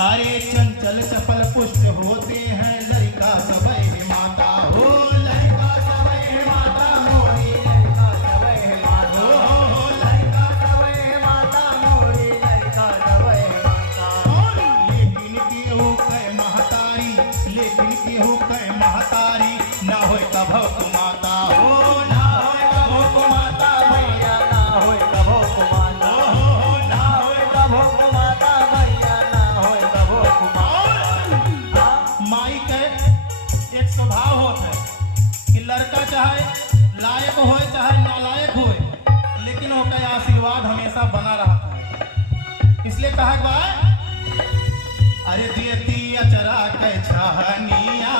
अरे चंचल चपल पुष्ट होते हैं लड़का सब माता हो, लड़का सब माता मोरी, लड़का सब माता हो, लड़का सब माता मोरी, लड़का सब माता। लेकिन केहू कह महतारी, लेकिन केहू कह महतारी, ना होय कभो कुमाता हो, ना होय कभो कुमाता भैया, ना होय कभो कुमाता हो, ना होय कभो कुमाता भैया, ना होय कभो कुमाता। माई के एक स्वभाव होता है कि लड़का चाहे लायक होए चाहे नालायक होए, लेकिन ओकर आशीर्वाद हमेशा बना रहता है। इसलिए कहा गया, अरे देती अचरा के छहनिया